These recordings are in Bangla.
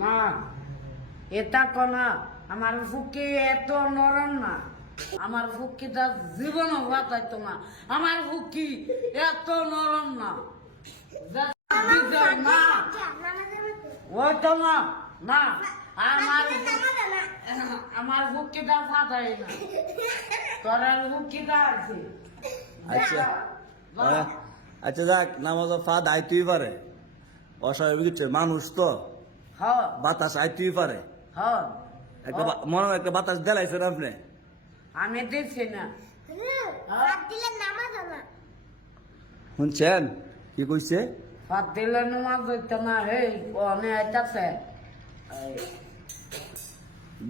না এটা কোনা আমার ফুকি এত নরম না আমার ফুকিটা জীবন বাঁচাইতো না আমার ফুকি এত নরম না যা- না তো না না আমার আমার ফুকিটা ফাটাই না তোর ফুকিটা আছে আচ্ছা আচ্ছা যাক নামাজ ফাদ আইতেই পারে। অস্বাভাবিক মানুষ তো হ বাতাস আইতেই পারে। হ একটা মনে হয় একটা বাতাস দেলাইছেন আপনি? আমি দিচ্ছি না। নামাজ শুনছেন? কি কইছে? ভাত দিলে নামাজ হইতো না হে অনে আইতাছে।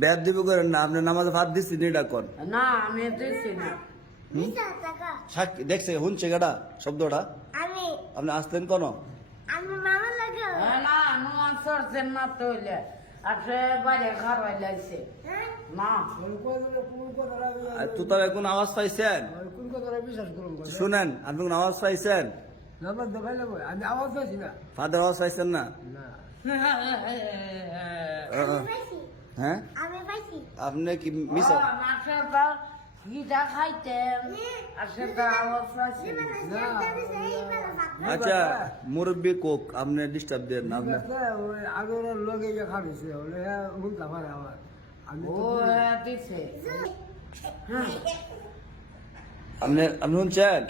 ব্যাদ দিব করেন না আপনি নামাজ ফাদ দিচ্ছি এটা কর না আমি দিচ্ছি না। দেখছে শুনছে কেটা শব্দটা। আমি। আপনি আসতেন কোন? আমি মামা লাগে। এ না নামাজ চড়ছেন না তৈলে আসে বাইরে ঘর হইলাইছে হ্যাঁ? তো তার কোন আওয়াজ পাইছেন? কোন কথাটা বিশ্বাস করুন শুনেন আপনি কোন আওয়াজ পাইছেন? নাম্বার দেখাই লাগবে। আমি আওয়াজ পাইছি না। ফাদের আওয়াজ পাইছেন না? হ্যাঁ? আপনি কি মিস খাইতেন তো আওয়াজ পাইছি আচ্ছা মুরব্বী কোক আপনি ডিস্টার্ব দেন না আপনি আগের লগে যে খাবিছে বলে পারে আমার ও দিছে হ্যাঁ আপনি আপনি শুনছেন?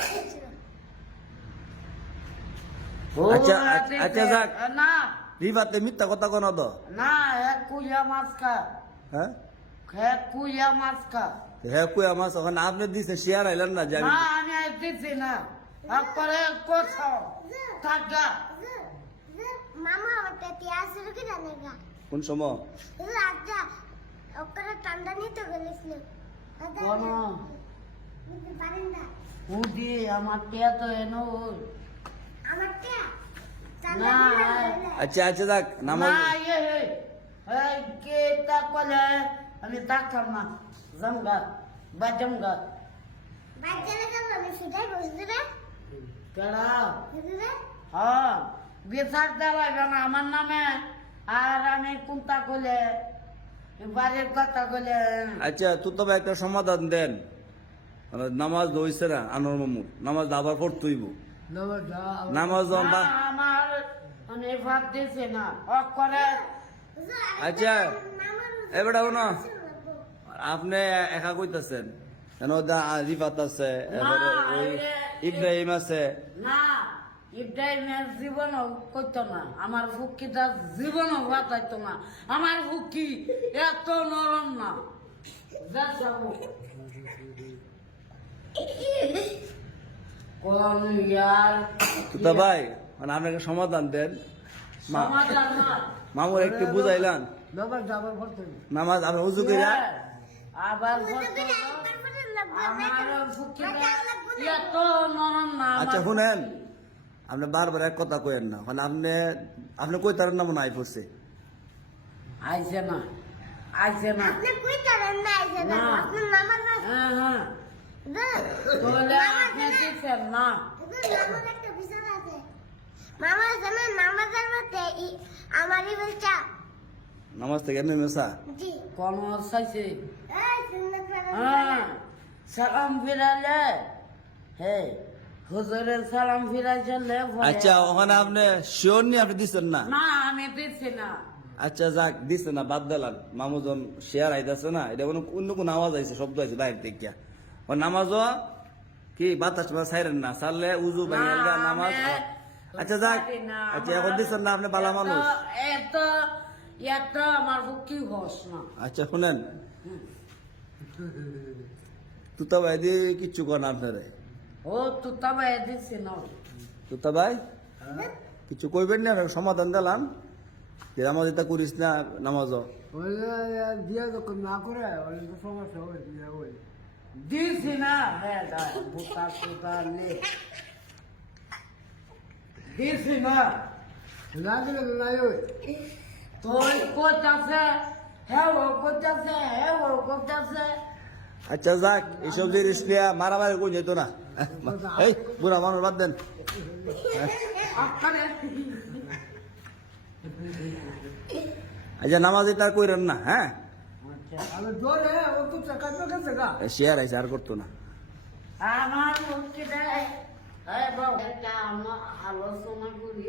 ও আচ্ছা, আচ্ছা, আচ্ছা, যাক। না। রিভাতে মিথ্যা কথা কোন তো। না এক কুইয়া মাছ খা। হ্যাঁ? এক কুইয়া মাছ খা হ্যাঁ কই আমার ওখানে আপনি দিছে শেয়ার আইলেন না জানি না আমি আর দিচ্ছি না তারপরে কোথাও থাকা মামা আমার তিয়া শুরু কি জানে গা কোন সময় আচ্ছা ওখানে ঠান্ডা নিতে গেছিল কোন পারেন না উদি আমার টিয়া তো এনো ওই। আমার টিয়া আচ্ছা আচ্ছা যাক নামাজ না কে তা কলে আমি থাকতাম না জমগা বা জমগা। বাচ্চারা গেল আমি সেটাই রে। কেডা? হ্যাঁ বিচার দেওয়া না আমার নামে। আর আমি কোনটা কলে বাড়ির কথা কলে আচ্ছা তো তবে একটা সমাধান দেন। মানে নামাজ হইছে না আনোর মামুর নামাজ আবার পড়তেইব। নামাজ আমার মানে ভাত দিছে না। অক করে। আচ্ছা। এবারে শোনো। আপনি একা কইতাছেন। কেন রিফাত আছে ইব্রাহিম আছে। না ইব্রাহিমের জীবন করতো না। আমার ফুকিটা জীবন বাঁচাইতো না। আমার ফুকি এত নরম না। যা যাব। কোন ইয়ার তুতা ভাই মানে আপনি একটা সমাধান দেন। না। মামুর একটু বুঝাইলান নামাজ আপনি উজু কইরা আবার না আমার আচ্ছা শুনেন। আপনি বারবার এক কথা কইেন না। মানে আপনি আপনি কই তার নাম নাই পড়ছে আইছে না। আইছে না। আপনি কই করেন না? যে না। আপনি নামাজ হ্যাঁ হ্যাঁ। বলে আপনি না। একটা বিষয় আছে। মামা ই- আমারই বলছা? নামাজ থেকে জি। কোন সুন্নত হ্যাঁ সালাম ফিরালে। হে হুজুরের সালাম আচ্ছা ওখানে আপনি শিওর নি আপনি দিচ্ছেন না? না আমি দিচ্ছি না। আচ্ছা যাক দিচ্ছে না বাদ দিলাম। মামুজন শেয়ার আইতাছে না এটা কোনো অন্য কোন আওয়াজ আইছে শব্দ আইছে বাইরে থেকে ও নামাজ কি বাতাস বা সাইরেন না সারলে উজু গা নামাজ আচ্ছা যাক আচ্ছা এখন দিচ্ছেন না আপনি বালা মানুষ। এত- এত আমার কি হস না। আচ্ছা শুনেন। তুতা ভাই দি কিচ্ছু কর না আপনারে? ও তো তবে দিচ্ছি না। তুতা ভাই কিছু কইবেন না সমাধান দিলাম। যে নামাজ এটা করিস না নামাজ। দিয়ে যখন না করে সমস্যা হবে দিয়ে ওই দিছি না। হ্যাঁ দিছি না তো নাই তোর কোথাছে হ্যাঁ ও হ্যাঁ আচ্ছা যাক এইসব জিনিস নিয়ে মারামারি কোন যেত না। এই বুড়া মানুষ বাদ দেন। আচ্ছা নামাজ এটা আর কইরেন না হ্যাঁ? শেয়ার আইছে আর করতো না। আমার আলোচনা করি।